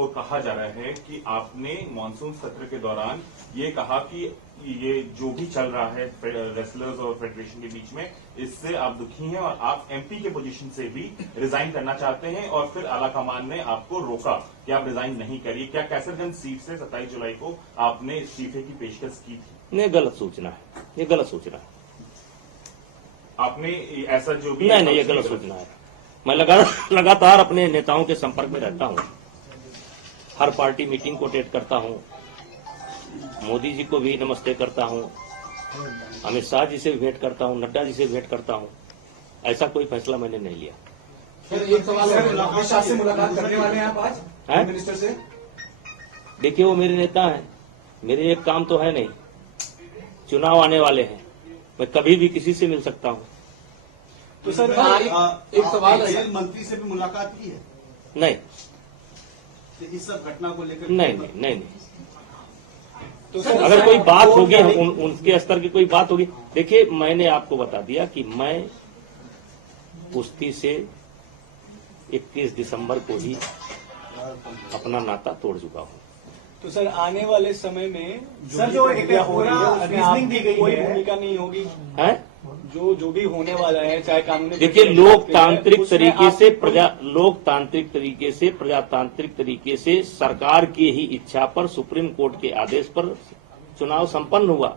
को कहा जा रहा है कि आपने मानसून सत्र के दौरान ये कहा कि ये जो भी चल रहा है रेसलर्स और फेडरेशन के बीच में, इससे आप दुखी हैं और आप एमपी के पोजीशन से भी रिजाइन करना चाहते हैं, और फिर आलाकमान ने आपको रोका कि आप रिजाइन नहीं करिए। क्या कैसरगंज सीट से 27 जुलाई को आपने इस्तीफे की पेशकश की थी? नहीं, गलत सूचना है, ये गलत सूचना है। आपने ऐसा जो भी नहीं, ये गलत सूचना है। मैं लगातार अपने नेताओं के संपर्क में रहता हूं, हर पार्टी मीटिंग को अटेंड करता हूं, मोदी जी को भी नमस्ते करता हूं, अमित शाह जी से भी भेंट करता हूं, नड्डा जी से भी भेंट करता हूं। ऐसा कोई फैसला मैंने नहीं लिया। सर, एक सवाल है, अमित शाह से मुलाकात करने वाले हैं आप आज मिनिस्टर से? देखिए, वो मेरे नेता हैं, मेरे एक काम तो है नहीं। चुनाव आने वाले हैं, मैं कभी भी किसी से मिल सकता हूं। तो सर एक सवाल है, जेल मंत्री से भी मुलाकात की है? नहीं, तो इस सब घटना को लेकर नहीं। तो सर अगर कोई बात होगी, उनके स्तर की कोई बात होगी। देखिए, मैंने आपको बता दिया कि मैं कुश्ती से 21 दिसंबर को ही अपना नाता तोड़ चुका हूं। तो सर आने वाले समय में सर, जो एक हो रही है उसमें आपकी कोई भूमिका नहीं होगी है? जो भी होने वाला है, चाहे कानूनी। देखिए, लोकतांत्रिक तरीके से प्रजातांत्रिक तरीके से सरकार की ही इच्छा पर, सुप्रीम कोर्ट के आदेश पर चुनाव संपन्न हुआ।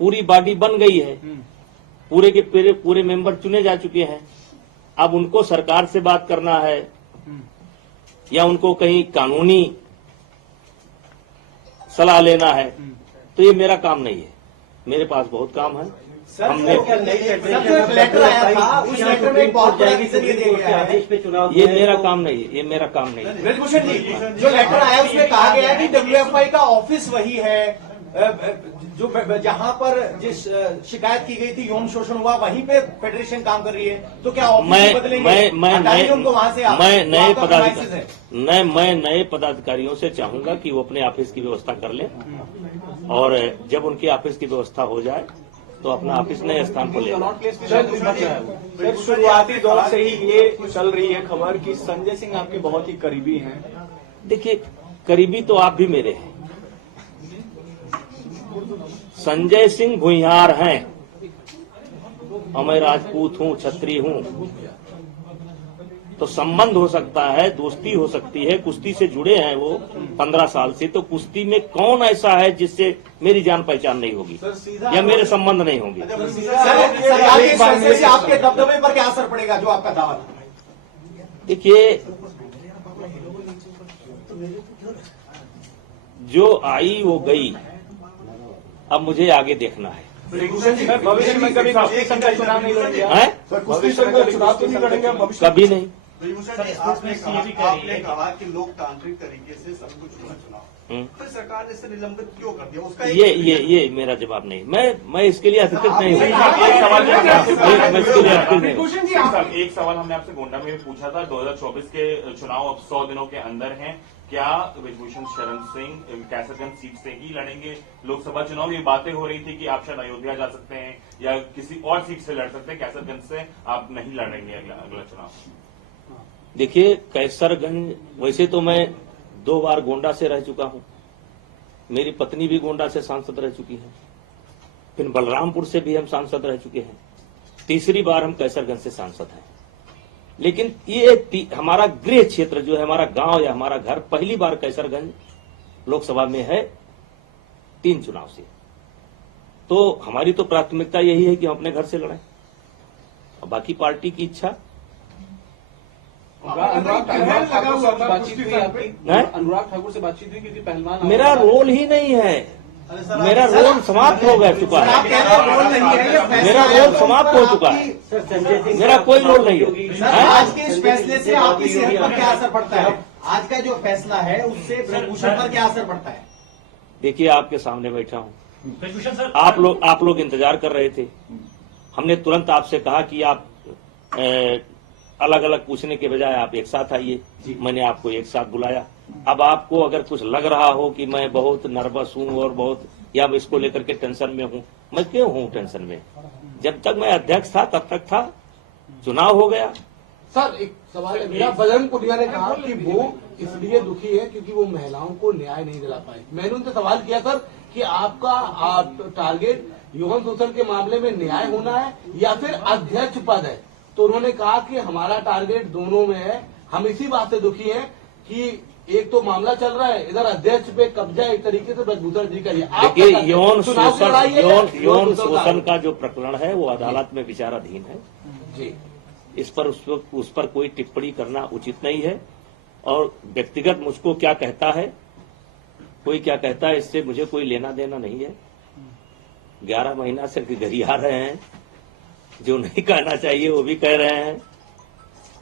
पूरी बॉडी बन गई है, पूरे के पूरे मेंबर चुने जा चुके हैं। अब उनको सरकार से बात करना है या उनको कहीं कानूनी सलाह लेना है, तो ये मेरा काम नहीं है। मेरे पास बहुत काम है। हमने लेटर आया था, उस लेटर में बहुत बड़ा रीजन ये दिया गया है, ये मेरा काम नहीं है, ये मेरा काम नहीं है। ब्रजभूषण जी, जो लेटर आया उसमें कहा गया है कि डब्ल्यूएफआई का ऑफिस वही है जो जहां पर जिस शिकायत की गई थी, यौन शोषण हुआ, वहीं पे फेडरेशन काम कर रही है। तो क्या ऑफिस बदलेंगे? उनको वहां से मैं नए पदाधिकारियों से चाहूंगा कि वो अपने ऑफिस की व्यवस्था कर लें, और जब उनकी ऑफिस की व्यवस्था हो जाए तो अपना ऑफिस नए स्थान पर ले। सर, शुरुआती दौर से ही ये चल रही है खबर कि संजय सिंह आपके बहुत ही करीबी हैं। देखिए, करीबी तो आप भी मेरे हैं। संजय सिंह भुइयार हैं और मैं राजपूत हूं, छत्री हूं, तो संबंध हो सकता है, दोस्ती हो सकती है। कुश्ती से जुड़े हैं वो 15 साल से, तो कुश्ती में कौन ऐसा है जिससे मेरी जान पहचान नहीं होगी या मेरे संबंध नहीं होंगे? सर, आपके दबदबे पर क्या असर पड़ेगा, जो आपका दावा था? देखिए, जो आई वो गई, अब मुझे आगे देखना है। भविष्य में कभी कुश्ती संघ का चुनाव नहीं लड़ेंगे? कुश्ती संघ का चुनाव तो नहीं लड़ेंगे कभी नहीं। आपने कहा कि लोकतांत्रिक तरीके से सब कुछ हुआ चुनाव, फिर सरकार ने इसे निलंबित क्यों कर दिया? उसका ये मेरा जवाब नहीं। मैं इसके लिए अधिकृत नहीं हूँ। एक सवाल हमने आपसे गोंडा में पूछा था। 2024 के चुनाव अब 100 दिनों के अंदर हैं। क्या ब्रजभूषण शरण सिंह कैसरगंज सीट से ही लड़ेंगे लोकसभा चुनाव? ये बातें हो रही थी कि आप शायद अयोध्या जा सकते हैं या किसी और सीट से लड़ सकते हैं, कैसरगंज से आप नहीं लड़ेंगे अगला चुनाव। देखिए, कैसरगंज, वैसे तो मैं 2 बार गोंडा से रह चुका हूं, मेरी पत्नी भी गोंडा से सांसद रह चुकी है, फिर बलरामपुर से भी हम सांसद रह चुके हैं, तीसरी बार हम कैसरगंज से सांसद हैं। लेकिन ये हमारा गृह क्षेत्र जो है, हमारा गांव या हमारा घर, पहली बार कैसरगंज लोकसभा में है 3 चुनाव से। तो हमारी तो प्राथमिकता यही है कि हम अपने घर से लड़ें, और बाकी पार्टी की इच्छा। अनुराग ठाकुर से बातचीत हुई क्योंकि पहलवान मेरा रोल ही नहीं है, मेरा रोल समाप्त हो गया चुका है। मेरा रोल समाप्त हो चुका है, मेरा कोई रोल नहीं है। आज के इस फैसले से आपकी सेहत पर क्या असर पड़ता है? आज का जो फैसला है उससे ब्रजभूषण पर क्या असर पड़ता है? देखिए, आपके सामने बैठा हूं, आप लोग इंतजार कर रहे थे। हमने तुरंत आपसे कहा कि आप अलग अलग पूछने के बजाय आप एक साथ आइए। मैंने आपको एक साथ बुलाया। अब आपको अगर कुछ लग रहा हो कि मैं बहुत नर्वस हूं और बहुत या इसको लेकर के टेंशन में हूं, मैं क्यों हूं टेंशन में? जब तक मैं अध्यक्ष था तब तक था, चुनाव हो गया, सर एक सवाल है मेरा। बजरंग पुनिया ने कहा कि वो इसलिए दुखी है क्योंकि वो महिलाओं को न्याय नहीं दिला पाए। मैंने उनसे सवाल किया सर कि आपका टारगेट यौन शोषण के मामले में न्याय होना है या फिर अध्यक्ष पद है, तो उन्होंने कहा कि हमारा टारगेट दोनों में है। हम इसी बात से दुखी हैं कि एक तो मामला चल रहा है, इधर अध्यक्ष पे कब्जा एक तरीके से ब्रजभूषण जी का। देखिए, यौन शोषण का जो प्रकरण है वो अदालत में विचाराधीन है जी। इस पर उस पर कोई टिप्पणी करना उचित नहीं है। और व्यक्तिगत मुझको क्या कहता है, कोई क्या कहता है, इससे मुझे कोई लेना देना नहीं है। 11 महीना से गरिया रहे हैं, जो नहीं कहना चाहिए वो भी कह रहे हैं,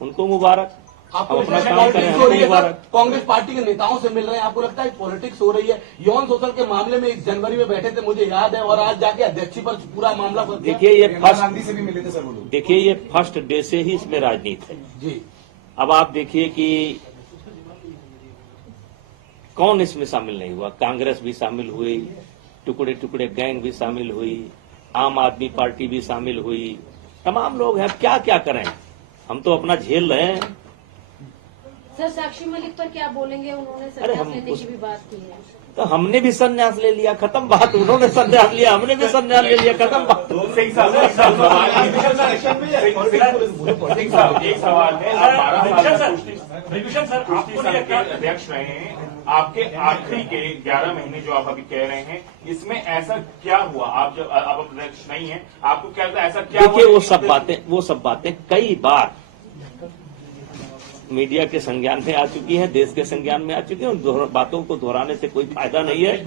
उनको मुबारक। आपको हम अपना काम पॉलिटिक्स करें, हो रही है हमको सर, मुबारक। कांग्रेस पार्टी के नेताओं से मिल रहे हैं, आपको लगता है पॉलिटिक्स हो रही है? यौन शोषण के मामले में 1 जनवरी में बैठे थे, मुझे याद है, और आज जाके अध्यक्ष पर पूरा मामला फंस गया। देखिए, ये गांधी से भी मिले थे सर वो लोग। देखिए ये फर्स्ट डे से ही इसमें राजनीति है जी। अब आप देखिए कि कौन इसमें शामिल नहीं हुआ। कांग्रेस भी शामिल हुई, टुकड़े टुकड़े गैंग भी शामिल हुई, आम आदमी पार्टी भी शामिल हुई, तमाम लोग हैं। अब क्या क्या करें, हम तो अपना झेल रहे हैं। सर साक्षी मलिक पर क्या बोलेंगे? उन्होंने अरे संन्यास हम लेने उस- की भी बात की है। तो हमने भी संन्यास ले लिया, खत्म बात। उन्होंने संन्यास लिया, हमने भी संन्यास ले लिया, खत्म बात। सिंह साहब, एक सवाल है। आप 12 साल विभूषण सर, आपको नहीं के लगता अध्यक्ष रहे हैं, आपके आखिरी के 11 महीने जो आप अभी कह रहे हैं, इसमें ऐसा क्या हुआ? आप जब आप अध्यक्ष नहीं है, आपको क्या लगता है ऐसा क्या देखिए, हुआ? वो सब बातें कई बार मीडिया के संज्ञान में आ चुकी हैं, देश के संज्ञान में आ चुकी हैं। उन बातों को दोहराने से कोई फायदा नहीं है।